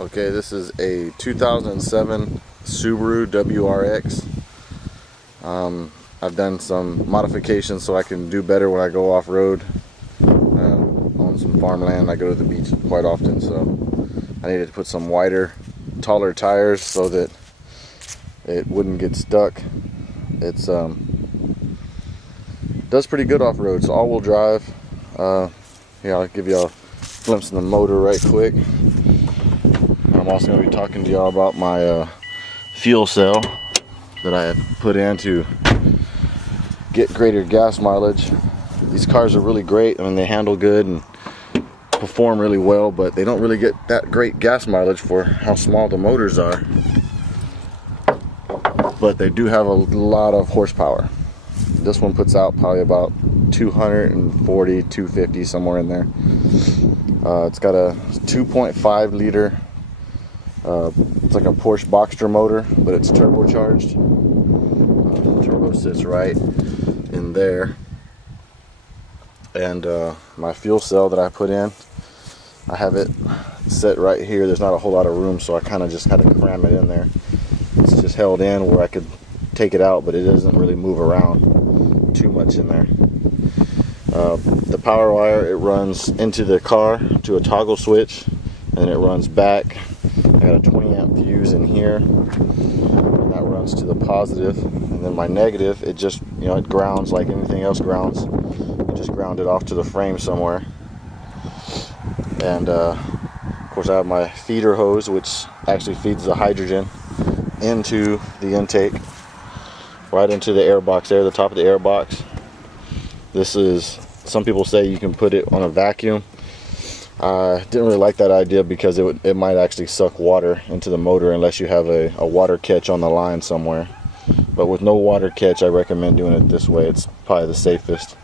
Okay, this is a 2007 Subaru WRX. I've done some modifications so I can do better when I go off-road. On some farmland, I go to the beach quite often, so I needed to put some wider, taller tires so that it wouldn't get stuck. It's does pretty good off-road. It's all-wheel drive. Yeah, I'll give you a glimpse of the motor right quick. I'm also going to be talking to y'all about my fuel cell that I have put in to get greater gas mileage. These cars are really great. I mean, they handle good and perform really well, but they don't really get that great gas mileage for how small the motors are. But they do have a lot of horsepower. This one puts out probably about 240, 250, somewhere in there. It's got a 2.5 liter, it's like a Porsche Boxster motor, but it's turbocharged. The turbo sits right in there. And my fuel cell that I put in, I have it set right here. There's not a whole lot of room, so I kind of just had to cram it in there. It's just held in where I could take it out, but it doesn't really move around too much in there. The power wire, it runs into the car to a toggle switch, and it runs back. I got a 20 amp fuse in here, and that runs to the positive. And then my negative, it just, it grounds like anything else grounds. You just ground it off to the frame somewhere. And of course I have my feeder hose, which actually feeds the hydrogen into the intake, right into the air box there, the top of the air box. This is, some people say you can put it on a vacuum. I didn't really like that idea because it might actually suck water into the motor unless you have a water catch on the line somewhere. But with no water catch, I recommend doing it this way. It's probably the safest.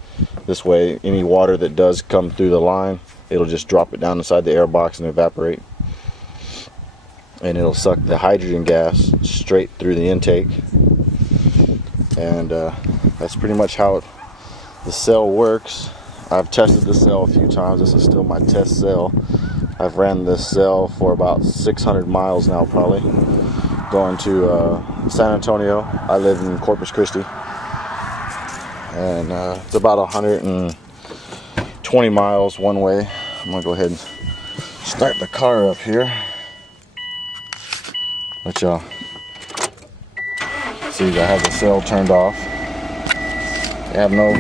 This way, any water that does come through the line, it'll just drop it down inside the air box and evaporate. And it'll suck the hydrogen gas straight through the intake. And that's pretty much how the cell works. I've tested the cell a few times. This is still my test cell. I've ran this cell for about 600 miles now, probably. Going to San Antonio. I live in Corpus Christi. And it's about 120 miles one way. I'm going to go ahead and start the car up here. Let y'all see, I have the cell turned off. I have no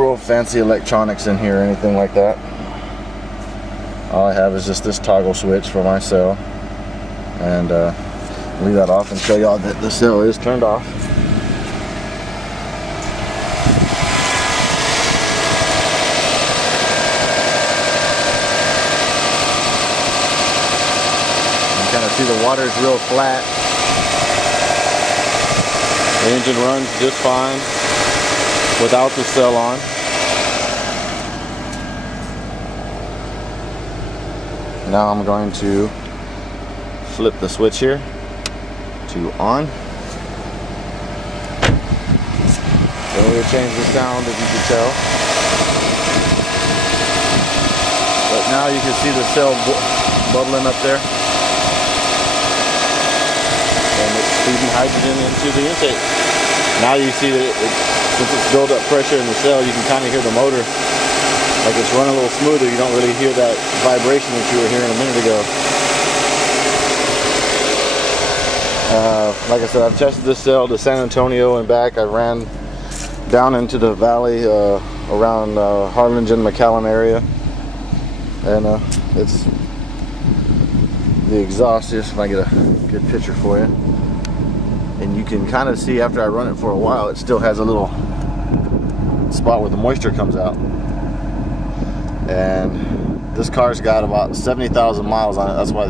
real fancy electronics in here or anything like that. All I have is just this toggle switch for my cell. And leave that off and show y'all that the cell is turned off. Kind of see the water is real flat. The engine runs just fine without the cell on. Now I'm going to flip the switch here to on. Then we'll change the sound, as you can tell. But now you can see the cell bubbling up there. And it's feeding hydrogen into the intake. Now you see that since it's built up pressure in the cell, you can kind of hear the motor. Like it's running a little smoother. You don't really hear that vibration that you were hearing a minute ago. Like I said, I've tested this cell to San Antonio and back. I ran down into the valley around Harlingen, McAllen area. And it's the exhaust, just if I get a good picture for you. And you can kind of see after I run it for a while, it still has a little spot where the moisture comes out. And this car's got about 70,000 miles on it. That's why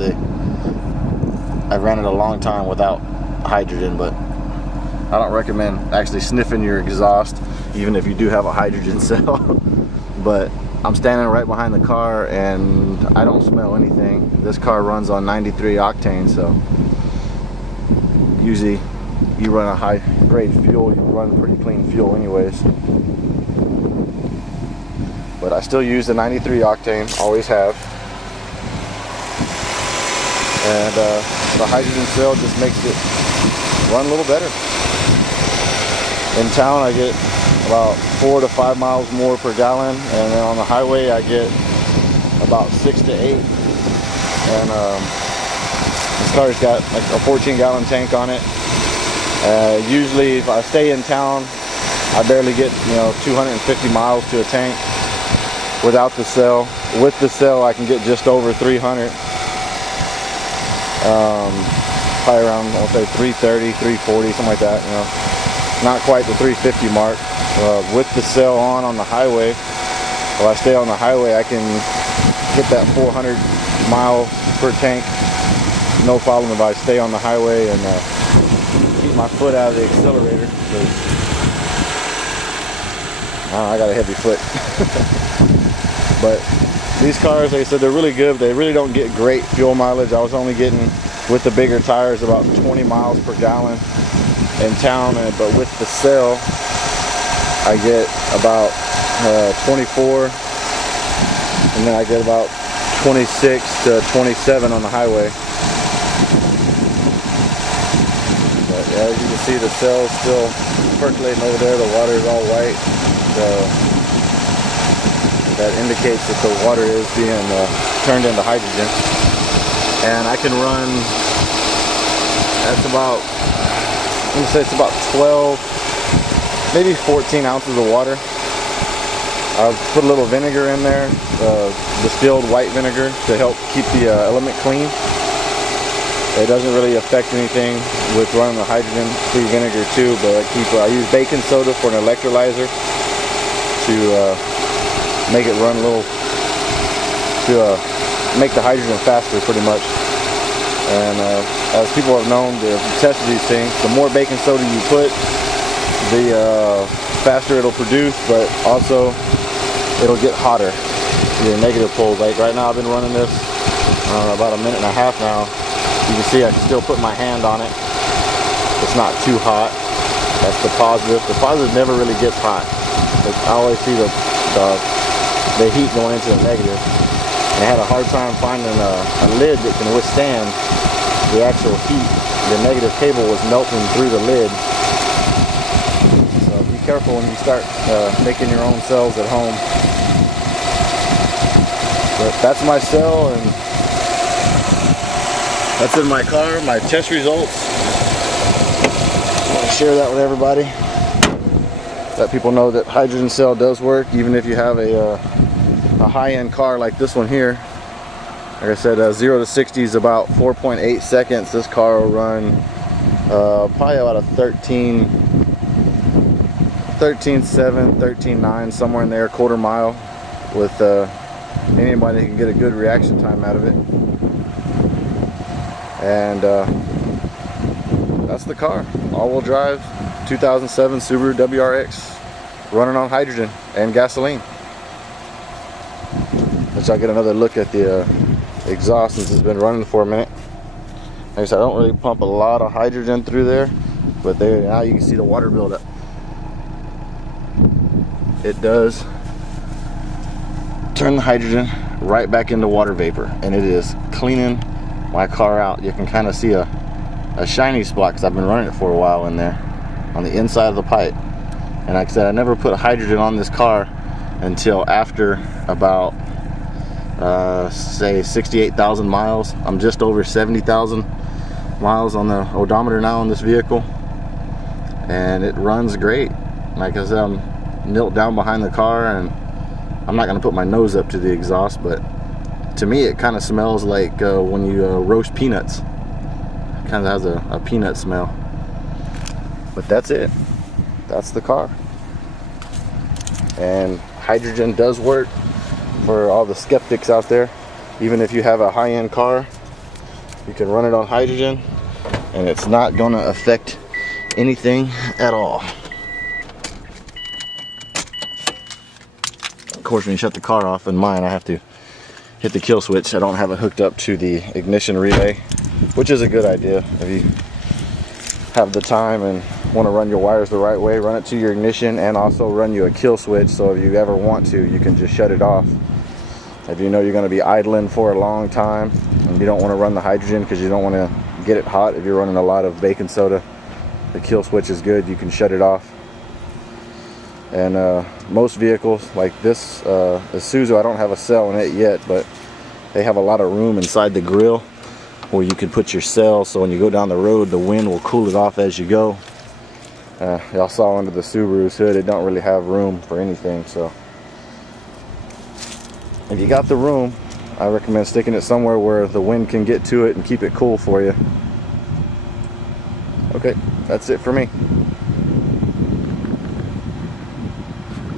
I ran it a long time without hydrogen, but I don't recommend actually sniffing your exhaust, even if you do have a hydrogen cell. But I'm standing right behind the car and I don't smell anything. This car runs on 93 octane, so usually you run a high grade fuel, you run pretty clean fuel anyways. But I still use the 93 octane, always have. And the hydrogen cell just makes it run a little better. In town I get about 4 to 5 miles more per gallon, and then on the highway I get about 6 to 8. And this car's got like a 14-gallon tank on it. Usually if I stay in town, I barely get 250 miles to a tank without the cell. With the cell I can get just over 300. Probably around, I'll say 330, 340, something like that, Not quite the 350 mark. With the cell on the highway, if I stay on the highway, I can hit that 400 miles per tank. No problem if I stay on the highway and keep my foot out of the accelerator. I got a heavy foot. But these cars, like I said, they're really good. They really don't get great fuel mileage. I was only getting, with the bigger tires, about 20 miles per gallon in town, but with the cell I get about 24, and then I get about 26 to 27 on the highway. But yeah, as you can see, the cell's still percolating over there. The water is all white. That indicates that the water is being turned into hydrogen. And I can run, that's about, I'm gonna say it's about 12, maybe 14 ounces of water. I've put a little vinegar in there, distilled white vinegar, to help keep the element clean. It doesn't really affect anything with running the hydrogen-free vinegar too, but I use baking soda for an electrolyzer to make it run a little, to make the hydrogen faster, pretty much. And as people have known, to test these things, the more baking soda you put, the faster it'll produce, but also it'll get hotter, your negative poles. Like right now I've been running this about a minute and a half now. You can see I can still put my hand on it. It's not too hot. That's the positive. The positive never really gets hot. I always see the heat going into the negative. And I had a hard time finding a lid that can withstand the actual heat. The negative cable was melting through the lid. So be careful when you start making your own cells at home. But that's my cell, and that's in my car, my test results. I want to share that with everybody. Let people know that hydrogen cell does work, even if you have a high-end car like this one here. Like I said, 0 to 60 is about 4.8 seconds. This car will run probably about a 13.7, 13.9, somewhere in there, quarter mile, with anybody can get a good reaction time out of it. And that's the car. All-wheel drive, 2007 Subaru WRX, running on hydrogen and gasoline. Let y'all get another look at the exhaust since it's been running for a minute. Like I said, I don't really pump a lot of hydrogen through there, but there now you can see the water buildup. It does turn the hydrogen right back into water vapor, and it is cleaning my car out. You can kind of see a shiny spot because I've been running it for a while in there on the inside of the pipe. And like I said, I never put hydrogen on this car until after about say 68,000 miles. I'm just over 70,000 miles on the odometer now on this vehicle, and it runs great. Like I said, I'm knelt down behind the car, and I'm not going to put my nose up to the exhaust, but to me it kind of smells like when you roast peanuts. It kind of has a peanut smell. But that's it. That's the car. And hydrogen does work for all the skeptics out there. Even if you have a high-end car, you can run it on hydrogen and it's not going to affect anything at all. Of course, when you shut the car off, in mine I have to hit the kill switch. I don't have it hooked up to the ignition relay, which is a good idea. If you have the time and want to run your wires the right way, run it to your ignition and also run you a kill switch, so if you ever want to, you can just shut it off If you know you're going to be idling for a long time and you don't want to run the hydrogen because you don't want to get it hot, if you're running a lot of baking soda, the kill switch is good. You can shut it off. And most vehicles like this, Isuzu, I don't have a cell in it yet, but they have a lot of room inside the grill where you can put your cell, so when you go down the road, the wind will cool it off as you go. Y'all saw under the Subaru's hood, it don't really have room for anything, so if you got the room, I recommend sticking it somewhere where the wind can get to it and keep it cool for you. Okay, that's it for me.